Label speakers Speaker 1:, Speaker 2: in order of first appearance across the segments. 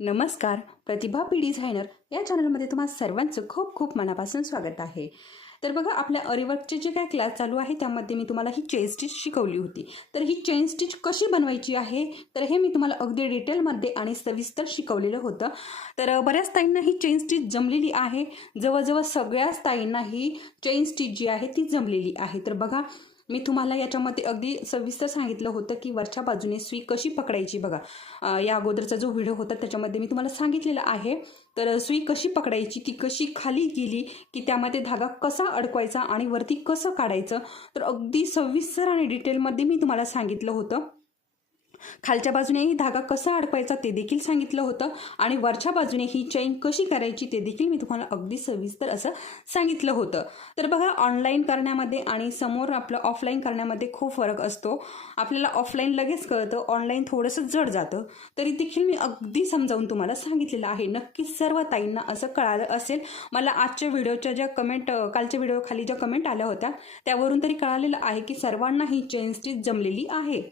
Speaker 1: नमस्कार प्रतिभा P designer या चॅनलमध्ये तुम्हाला सर्वांचं खूप खूप मनापासून स्वागत आहे. तर बघा आपल्या अरिवर्कचे जे काय क्लास चालू आहे त्यामध्ये मी तुम्हाला ही चेन स्टिच शिकवली होती. तर ही चेन स्टिच कशी बनवायची आहे? तर हे मी तुम्हाला अगदी डिटेलमध्ये आणि सविस्तर शिकवलेलं होतं. तर बऱ्याच ताईंना ही चेन स्टिच जमलेली आहे. जवळजवळ सगळ्याच ताईंना ही चेन स्टिच जी आहे ती जमलेली आहे. तर बघा मी तुम्हाला याच्यामध्ये अगदी सविस्तर सांगितलं होतं की वरच्या बाजूने सुई कशी पकडायची बघा. या अगोदरचा जो व्हिडिओ होता त्याच्यामध्ये मी तुम्हाला सांगितलेलं आहे. तर सुई कशी पकडायची ती कशी खाली गेली की त्यामध्ये धागा कसा अडकवायचा आणि वरती कसं काढायचं तर अगदी सविस्तर आणि डिटेलमध्ये मी तुम्हाला सांगितलं होतं. खालच्या बाजूनेही धागा कसा अडकवायचा ते देखील सांगितलं होतं आणि वरच्या बाजूने ही चैन कशी करायची ते देखील मी तुम्हाला अगदी सविस्तर असं सांगितलं होतं. तर बघा ऑनलाईन करण्यामध्ये आणि समोर आपलं ऑफलाईन करण्यामध्ये खूप फरक असतो. आपल्याला ऑफलाईन लगेच कळतं ऑनलाईन थोडंसं जड जातं. तरी देखील मी अगदी समजावून तुम्हाला सांगितलेलं आहे. नक्कीच सर्व ताईंना असं कळालं असेल. मला आजच्या व्हिडिओच्या ज्या कमेंट कालच्या व्हिडिओ खाली ज्या कमेंट आल्या होत्या त्यावरून तरी कळालेलं आहे की सर्वांना ही चेन स्टिच जमलेली आहे.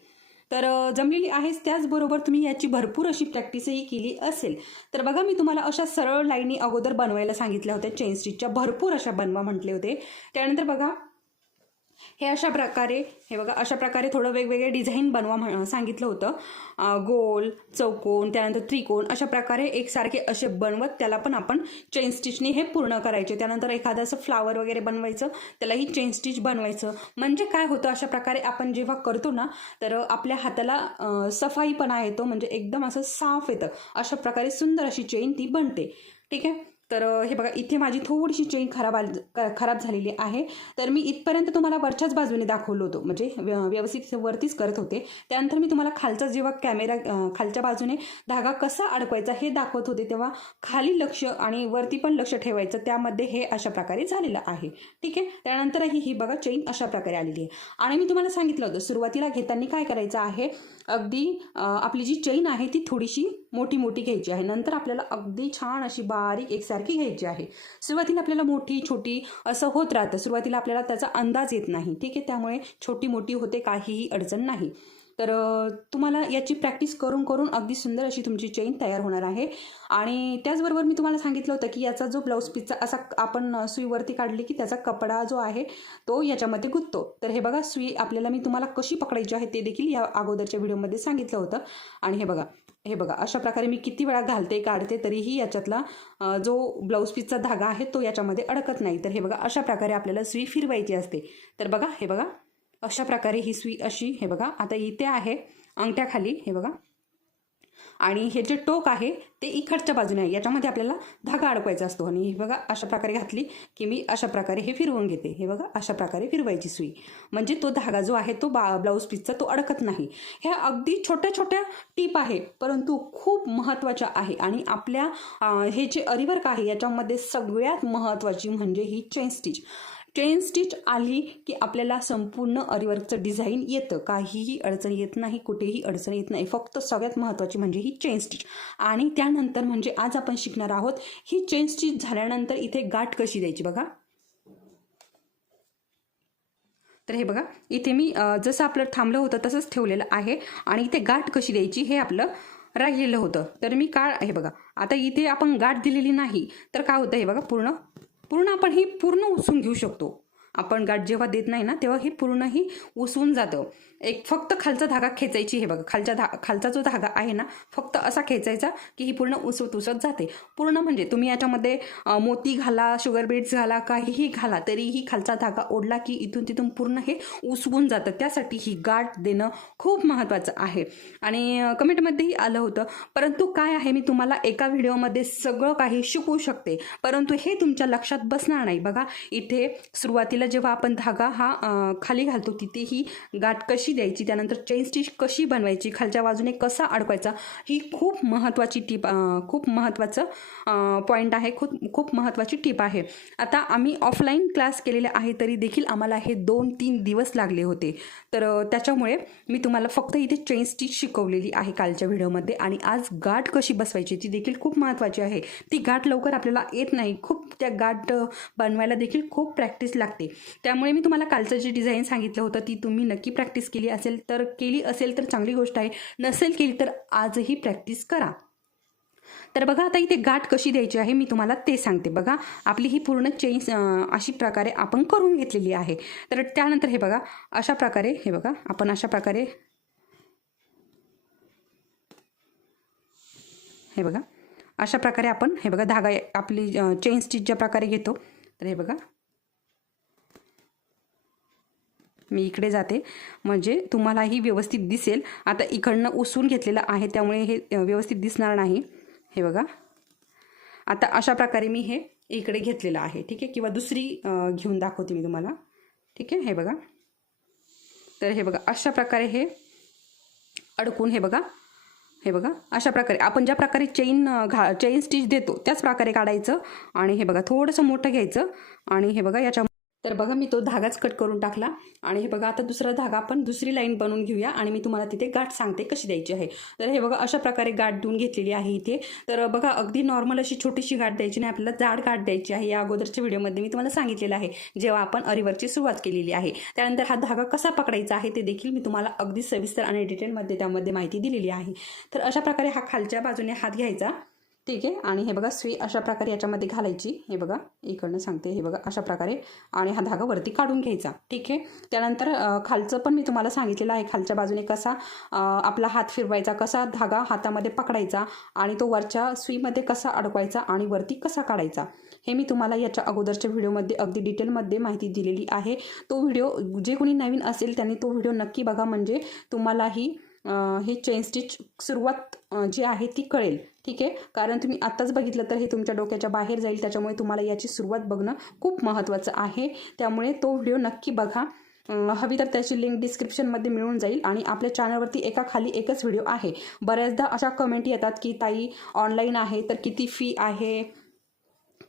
Speaker 1: तर जमलेली आहेच त्याचबरोबर तुम्ही याची भरपूर अशी प्रॅक्टिसही केली असेल. तर बघा मी तुम्हाला अशा सरळ लाईनी अगोदर बनवायला सांगितल्या होत्या. चेन स्टिचच्या भरपूर अशा बनवा म्हटले होते. त्यानंतर बघा हे अशा प्रकारे हे बघा अशा प्रकारे थोडं वेगवेगळे डिझाईन बनवा म्हण सांगितलं होतं. गोल चौकोन त्यानंतर त्रिकोण अशा प्रकारे एकसारखे असे बनवत त्याला पण आपण चेन स्टिचने हे पूर्ण करायचे. त्यानंतर एखादं असं फ्लावर वगैरे बनवायचं त्यालाही चेन स्टिच बनवायचं. म्हणजे काय होतं अशा प्रकारे आपण जेव्हा करतो ना तर आपल्या हाताला सफाईपणा येतो म्हणजे एकदम असं साफ येतं. अशा प्रकारे सुंदर अशी चेन ती बनते. ठीक आहे? तर हे बघा इथे माझी थोडीशी चेन खराब आल खराब झालेली आहे. तर मी इथपर्यंत तुम्हाला वरच्याच बाजूने दाखवलं होतं. म्हणजे व्य- व्यवस्थित वरतीच करत होते. त्यानंतर मी तुम्हाला खालचा जेव्हा कॅमेरा खालच्या बाजूने धागा कसा अडकवायचा हे दाखवत होते तेव्हा खाली लक्ष आणि वरती पण लक्ष ठेवायचं. त्यामध्ये हे अशा प्रकारे झालेलं आहे. ठीक आहे? त्यानंतरही ही बघा चेन अशा प्रकारे आलेली आहे. आणि मी तुम्हाला सांगितलं होतं सुरुवातीला घेताना काय करायचं आहे? अगदी आपली जी चेन आहे ती थोडीशी मोठी मोठी घ्यायची आहे. नंतर आपल्याला अगदी छान अशी बारीक एकसारखी घ्यायची आहे. सुरुवातीला आपल्याला मोठी छोटी असं होत राहतं. सुरुवातीला आपल्याला त्याचा अंदाज येत नाही. ठीक आहे? त्यामुळे छोटी मोठी होते काहीही अडचण नाही. तर तुम्हाला याची प्रॅक्टिस करून करून अगदी सुंदर अशी तुमची चेन तयार होणार आहे. आणि त्याचबरोबर मी तुम्हाला सांगितलं होतं की याचा जो ब्लाऊज पीसचा असा आपण सुईवरती काढली की त्याचा कपडा जो आहे तो याच्यामध्ये गुंततो. तर हे बघा सुई आपल्याला मी तुम्हाला कशी पकडायची आहे ते देखील या अगोदरच्या व्हिडिओमध्ये सांगितलं होतं. आणि हे बघा हे बघा अशा प्रकारे मी किती वेळा घालते काढते तरीही याच्यातला जो ब्लाऊज पीसचा धागा आहे तो याच्यामध्ये अडकत नाही. तर हे बघा अशा प्रकारे आपल्याला सुई फिरवायची असते. तर बघा हे बघा अशा प्रकारे ही सुई अशी हे बघा आता इथे आहे अंगठ्याखाली हे बघा. आणि हे जे टोक आहे ते इकडच्या बाजूने आहे. याच्यामध्ये आपल्याला धागा अडकवायचा असतो. आणि हे बघा अशा प्रकारे घातली की मी अशा प्रकारे हे फिरवून घेते. हे बघा अशा प्रकारे फिरवायची सुई. म्हणजे तो धागा जो आहे तो बा ब्लाऊज पीसचा तो अडकत नाही. ह्या अगदी छोट्या छोट्या टीप आहे परंतु खूप महत्त्वाच्या आहे. आणि आपल्या हे जे अरिवर्क आहे याच्यामध्ये सगळ्यात महत्त्वाची म्हणजे ही चेन स्टिच. चेन स्टिच आली की आपल्याला संपूर्ण अरिवर्कचं डिझाईन येतं. काहीही अडचण येत नाही कुठेही अडचण येत नाही. फक्त सगळ्यात महत्त्वाची म्हणजे ही चेन स्टिच आणि त्यानंतर म्हणजे आज आपण शिकणार आहोत ही चेन स्टिच झाल्यानंतर इथे गाठ कशी द्यायची बघा. तर हे बघा इथे मी जसं आपलं थांबलं होतं तसंच ठेवलेलं आहे. आणि इथे गाठ कशी द्यायची हे आपलं राहिलेलं होतं. तर मी काळ हे बघा आता इथे आपण गाठ दिलेली नाही. तर काय होतं हे बघा पूर्ण पूर्ण आपण ही पूर्ण उसून घेऊ शकतो. आपण गाठ जेव्हा देत नाही ना तेव्हा हे पूर्ण ही उसवून जातं. एक फक्त खालचा धागा खेचायची हे बघा. खालच्या धा खालचा जो धागा आहे ना फक्त असा खेचायचा की ही पूर्ण उसत उसत जाते. पूर्ण म्हणजे तुम्ही याच्यामध्ये मोती घाला शुगर बीट्स घाला काहीही घाला तरीही खालचा धागा ओढला की इथून तिथून पूर्ण हे उसवून जातं. त्यासाठी ही गाठ देणं खूप महत्त्वाचं आहे. आणि कमेंटमध्येही आलं होतं परंतु काय आहे? मी तुम्हाला एका व्हिडिओमध्ये सगळं काही शिकवू शकते. परंतु हे तुमच्या लक्षात बसणार नाही. बघा इथे सुरुवातीला जेव्हा आपण धागा हा खाली घालतो तिथे ही गाठ कशी द्यायची त्यानंतर चेन स्टिच कशी बनवायची खालच्या बाजूने कसा अडकवायचा ही खूप महत्त्वाची टीप खूप महत्त्वाचं पॉईंट आहे. खूप खूप महत्त्वाची टीप आहे. आता आम्ही ऑफलाईन क्लास केलेले आहे तरी देखील आम्हाला हे दोन तीन दिवस लागले होते. तर त्याच्यामुळे मी तुम्हाला फक्त इथे चेन स्टिच शिकवलेली आहे कालच्या व्हिडिओमध्ये आणि आज गाठ कशी बसवायची ती देखील खूप महत्त्वाची आहे. ती गाठ लवकर आपल्याला येत नाही. खूप त्या गाठ बनवायला देखील खूप प्रॅक्टिस लागते. त्यामुळे मी तुम्हाला कालचं जे डिझाईन सांगितलं होतं ती तुम्ही नक्की प्रॅक्टिस केली असेल तर केली असेल तर चांगली गोष्ट आहे. नसेल केली तर आजही प्रॅक्टिस करा. तर बघा आता इथे गाठ कशी द्यायची आहे मी तुम्हाला ते सांगते. बघा आपली ही पूर्ण चेन अशी प्रकारे आपण करून घेतलेली आहे. तर त्यानंतर हे बघा अशा प्रकारे हे बघा आपण अशा प्रकारे हे बघा अशा प्रकारे आपण हे बघा धागा आपली चेन स्टिच ज्या प्रकारे घेतो तर हे बघा मी इकडे जाते. म्हणजे तुम्हालाही व्यवस्थित दिसेल. आता इकडनं उसून घेतलेलं आहे त्यामुळे हे व्यवस्थित दिसणार नाही. हे बघा. आता अशा प्रकारे मी हे इकडे घेतलेलं आहे. ठीक आहे? किंवा दुसरी घेऊन दाखवते मी तुम्हाला. ठीक आहे? हे बघा. तर हे बघा अशा प्रकारे हे अडकून हे बघा. हे बघा अशा प्रकारे. आपण ज्या प्रकारे चेन घा चेन स्टिच देतो त्याच प्रकारे काढायचं. आणि हे बघा थोडंसं मोठं घ्यायचं. आणि हे बघा याच्या तर बघा मी तो धागाच कट करून टाकला. आणि हे बघा आता दुसरा धागा आपण दुसरी लाईन बनवून घेऊया. आणि मी तुम्हाला तिथे गाठ सांगते कशी द्यायची आहे. तर हे बघा अशा प्रकारे गाठ देऊन घेतलेली आहे इथे. तर बघा अगदी नॉर्मल अशी छोटीशी गाठ द्यायची नाही. आपल्याला जाड गाठ द्यायची आहे. या अगोदरच्या व्हिडिओमध्ये मी तुम्हाला सांगितलेलं आहे. जेव्हा आपण अरिवरची सुरुवात केलेली आहे. त्यानंतर हा धागा कसा पकडायचा आहे ते देखील मी तुम्हाला अगदी सविस्तर आणि डिटेलमध्ये त्यामध्ये माहिती दिलेली आहे. तर अशा प्रकारे हा खालच्या बाजूने हात घ्यायचा. ठीक आहे. आणि हे बघा सुई अशा प्रकारे याच्यामध्ये घालायची. हे बघा इकडनं सांगते हे बघा अशा प्रकारे. आणि हा धागा वरती काढून घ्यायचा. ठीक आहे. त्यानंतर खालचं पण मी तुम्हाला सांगितलेलं आहे. खालच्या बाजूने कसा आपला हात फिरवायचा कसा धागा हातामध्ये पकडायचा आणि तो वरच्या सुईमध्ये कसा अडकवायचा आणि वरती कसा काढायचा हे मी तुम्हाला याच्या अगोदरच्या व्हिडिओमध्ये अगदी डिटेलमध्ये माहिती दिलेली आहे. तो व्हिडिओ जे कोणी नवीन असेल त्यांनी तो व्हिडिओ नक्की बघा. म्हणजे तुम्हालाही ही चेन स्टिच सुरुवात जी आहे ती कळेल. ठीक आहे? कारण तुम्ही आत्ताच बघितलं तर हे तुमच्या डोक्याच्या बाहेर जाईल त्याच्यामुळे तुम्हाला याची सुरुवात बघणं खूप महत्त्वाचं आहे. त्यामुळे तो व्हिडिओ नक्की बघा. हवी तर त्याची लिंक डिस्क्रिप्शनमध्ये मिळून जाईल आणि आपल्या चॅनलवरती एका खाली एकच व्हिडिओ आहे. बऱ्याचदा अशा कमेंट येतात की ताई ऑनलाईन आहे तर किती फी आहे?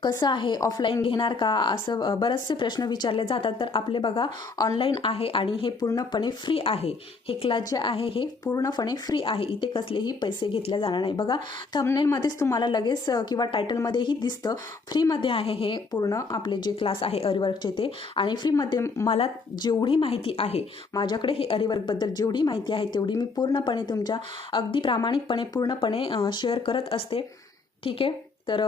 Speaker 1: कसं आहे? ऑफलाईन घेणार का? असं बरेचसे प्रश्न विचारले जातात. तर आपले बघा ऑनलाईन आहे आणि हे पूर्णपणे फ्री आहे. हे क्लास जे आहे हे पूर्णपणे फ्री आहे. इथे कसलेही पैसे घेतले जाणार नाही. बघा थंबनेलमध्येच तुम्हाला लगेच किंवा टायटलमध्येही दिसतं. फ्रीमध्ये आहे हे पूर्ण आपले जे क्लास आहे अरिवर्कचे ते. आणि फ्रीमध्ये मला जेवढी माहिती आहे माझ्याकडे हे अरिवर्कबद्दल जेवढी माहिती आहे तेवढी मी पूर्णपणे तुमच्या अगदी प्रामाणिकपणे पूर्णपणे शेअर करत असते. ठीक आहे? तर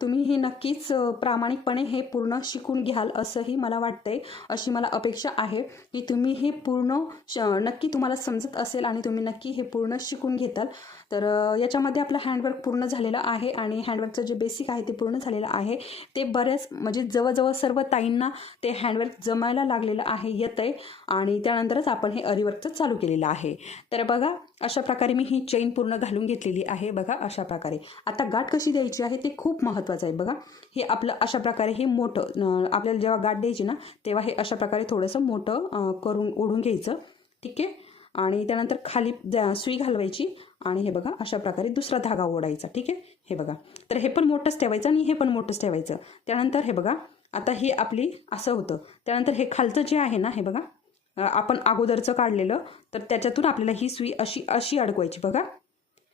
Speaker 1: तुम्ही हे नक्कीच प्रामाणिकपणे हे पूर्ण शिकून घ्याल असंही मला वाटतंय. अशी मला अपेक्षा आहे की तुम्ही हे पूर्ण श नक्की तुम्हाला समजत असेल आणि तुम्ही नक्की हे पूर्ण शिकून घेताल. तर याच्यामध्ये आपलं हँडवर्क पूर्ण झालेलं आहे आणि हँडवर्कचं जे बेसिक आहे ते पूर्ण झालेलं आहे. ते बरेच म्हणजे जवळजवळ सर्व ताईंना ते हँडवर्क जमायला लागलेलं आहे येतं आहे आणि त्यानंतरच आपण हे अरिवर्कचं चालू केलेलं आहे. तर बघा अशा प्रकारे मी ही चेन पूर्ण घालून घेतलेली आहे बघा अशा प्रकारे. आता गाठ कशी द्यायची आहे ते खूप महत्त्वाचं आहे बघा. हे आपलं अशा प्रकारे हे मोठं आपल्याला जेव्हा गाठ द्यायची ना तेव्हा हे अशा प्रकारे थोडंसं मोठं करून ओढून घ्यायचं. ठीक आहे? आणि त्यानंतर खाली द्या सुई घालवायची आणि हे बघा अशा प्रकारे दुसरा धागा ओढायचा. ठीक आहे? हे बघा. तर हे पण मोठंच ठेवायचं आणि हे पण मोठंच ठेवायचं. त्यानंतर हे बघा आता हे आपली असं होतं. त्यानंतर हे खालचं जे आहे ना हे बघा आपण अगोदरचं काढलेलं तर त्याच्यातून आपल्याला ही सुई अशी अशी अडकवायची बघा.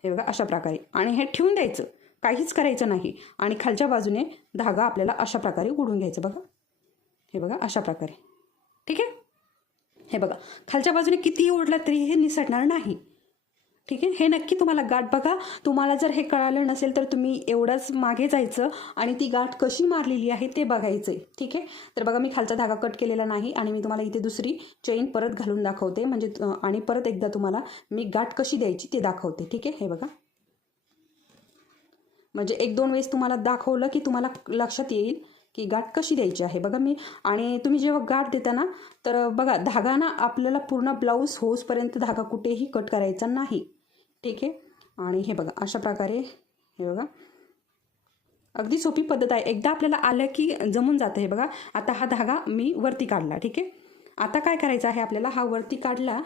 Speaker 1: हे बघा अशा प्रकारे. आणि हे ठेवून द्यायचं. काहीच करायचं नाही. आणि खालच्या बाजूने धागा आपल्याला अशा प्रकारे उडून घ्यायचं बघा. हे बघा अशा प्रकारे. ठीक आहे? हे बघा. खालच्या बाजूने कितीही ओढलं तरी हे निसटणार नाही. ठीक आहे? हे नक्की तुम्हाला गाठ बघा. तुम्हाला जर हे कळालं नसेल तर तुम्ही एवढंच मागे जायचं आणि ती गाठ कशी मारलेली आहे ते बघायचं आहे ठीक आहे? तर बघा मी खालचा धागा कट केलेला नाही आणि मी तुम्हाला इथे दुसरी चेन परत घालून दाखवते. म्हणजे आणि परत एकदा तुम्हाला मी गाठ कशी द्यायची ते दाखवते. ठीक आहे? हे बघा. म्हणजे एक दोन वेळेस तुम्हाला दाखवलं की तुम्हाला लक्षात येईल की गाठ कशी द्यायची आहे. बघा मी आणि तुम्ही जेव्हा गाठ देता ना तर बघा धागा ना आपल्याला पूर्ण ब्लाऊज होसपर्यंत धागा कुठेही कट करायचा नाही. ठीक आहे. आणि हे बघा अशा प्रकारे हे बघा. अगदी सोपी पद्धत आहे. एकदा आपल्याला आलं की जमून जातं हे बघा. आता हा धागा मी वरती काढला ठीक आहे. आता काय करायचं आहे आपल्याला? हा वरती काढला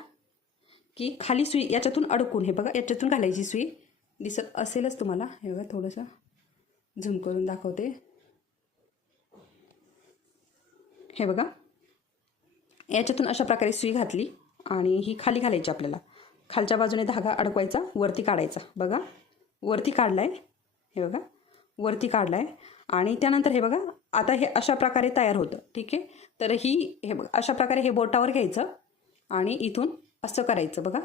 Speaker 1: की खाली सुई याच्यातून अडकून हे बघा याच्यातून घालायची सुई. दिसत असेलच तुम्हाला. हे बघा थोडंसं झूम करून दाखवते. हे बघा. याच्यातून अशा प्रकारे सुई घातली आणि ही खाली घालायची आपल्याला. खालच्या बाजूने धागा अडकवायचा वरती काढायचा. बघा वरती काढला आहे हे बघा वरती काढला आहे आणि त्यानंतर हे बघा आता हे अशा प्रकारे तयार होतं. ठीक आहे? तर ही हे बघा अशा प्रकारे हे बोटावर घ्यायचं आणि इथून असं करायचं बघा.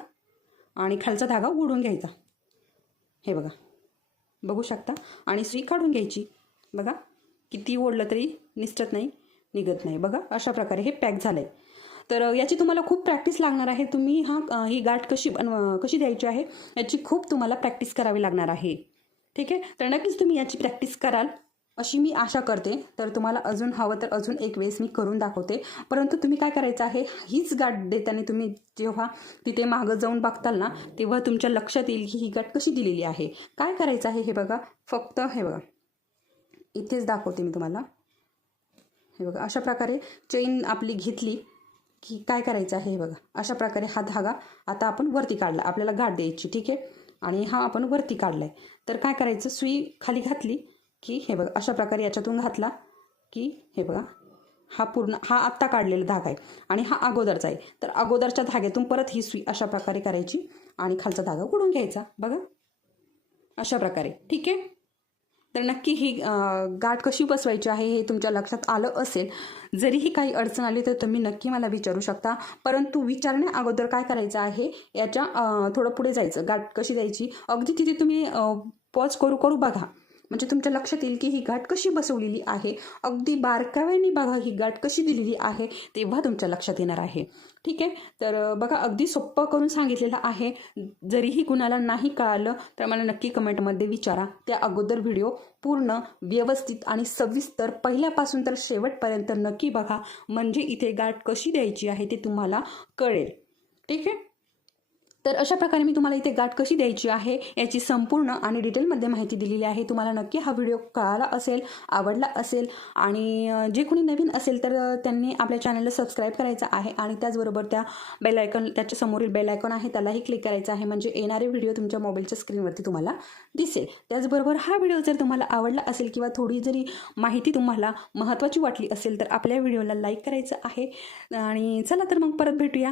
Speaker 1: आणि खालचा धागा ओढून घ्यायचा. हे बघा. बघू शकता? आणि सुई काढून घ्यायची. बघा किती ओढलं तरी निसटत नाही निघत नाही. बघा अशा प्रकारे हे पॅक झालं आहे तर याची तुम्हाला खूप प्रॅक्टिस लागणार आहे. तुम्ही हा ही गाठ कशी बनव कशी द्यायची आहे याची खूप तुम्हाला प्रॅक्टिस करावी लागणार आहे. ठीक आहे? तर नक्कीच तुम्ही याची प्रॅक्टिस कराल अशी मी आशा करते. तर तुम्हाला अजून हवं तर अजून एक वेळेस मी करून दाखवते. परंतु तुम्ही काय करायचं आहे हीच गाठ देताना तुम्ही जेव्हा तिथे मागं जाऊन बघताल ना तेव्हा तुमच्या लक्षात येईल की ही गाठ कशी दिलेली आहे. काय करायचं आहे हे बघा. फक्त हे बघा. इथेच दाखवते मी तुम्हाला. हे बघा अशा प्रकारे चेन आपली घेतली. की काय करायचं आहे हे बघा. अशा प्रकारे हा धागा आता आपण वरती काढला. आपल्याला गाठ द्यायची ठीक आहे? आणि हा आपण वरती काढला आहे तर काय करायचं? सुई खाली घातली की हे बघा अशा प्रकारे याच्यातून घातला की हे बघा हा पूर्ण हा आत्ता काढलेला धागा आहे आणि हा अगोदरचा आहे. तर अगोदरच्या धाग्यातून परत ही सुई अशा प्रकारे करायची आणि खालचा धागा उडून घ्यायचा. बघा. अशा प्रकारे ठीक आहे? तर नक्की ही गाठ कशी बसवायची आहे हे तुमच्या लक्षात आलं असेल जरीही काही अडचण आली तर तुम्ही नक्की मला विचारू शकता. परंतु विचारण्या अगोदर काय करायचं आहे याच्या थोडं पुढे जायचं. गाठ कशी द्यायची? अगदी तिथे तुम्ही पॉज करू करू बघा. म्हणजे तुमच्या लक्षात येईल की ही गाठ कशी बसवलेली आहे? अगदी बारकाव्याने बघा ही गाठ कशी दिलेली आहे तेव्हा तुमच्या लक्षात येणार आहे. ठीक आहे? तर बघा अगदी सोप्पं करून सांगितलेलं आहे. जरीही कुणाला नाही कळालं तर मला नक्की कमेंटमध्ये विचारा. त्या अगोदर व्हिडिओ पूर्ण व्यवस्थित आणि सविस्तर पहिल्यापासून तर शेवटपर्यंत नक्की बघा. म्हणजे इथे गाठ कशी द्यायची आहे ते तुम्हाला कळेल. ठीक आहे? तर अशा प्रकारे मी तुम्हाला इथे गाठ कशी द्यायची आहे याची संपूर्ण आणि डिटेलमध्ये माहिती दिलेली आहे. तुम्हाला नक्की हा व्हिडिओ कळाला असेल आवडला असेल आणि जे कोणी नवीन असेल तर त्यांनी आपल्या चॅनलला सबस्क्राईब करायचं आहे आणि त्याचबरोबर त्या बेल आयकॉन त्याच्या समोरील बेल आयकॉन आहे त्यालाही क्लिक करायचं आहे. म्हणजे येणारे व्हिडिओ तुमच्या मोबाईलच्या स्क्रीनवरती तुम्हाला दिसेल. त्याचबरोबर हा व्हिडिओ जर तुम्हाला आवडला असेल किंवा थोडी जरी माहिती तुम्हाला महत्त्वाची वाटली असेल तर आपल्या व्हिडिओला लाईक करायचं आहे. आणि चला तर मग परत भेटूया.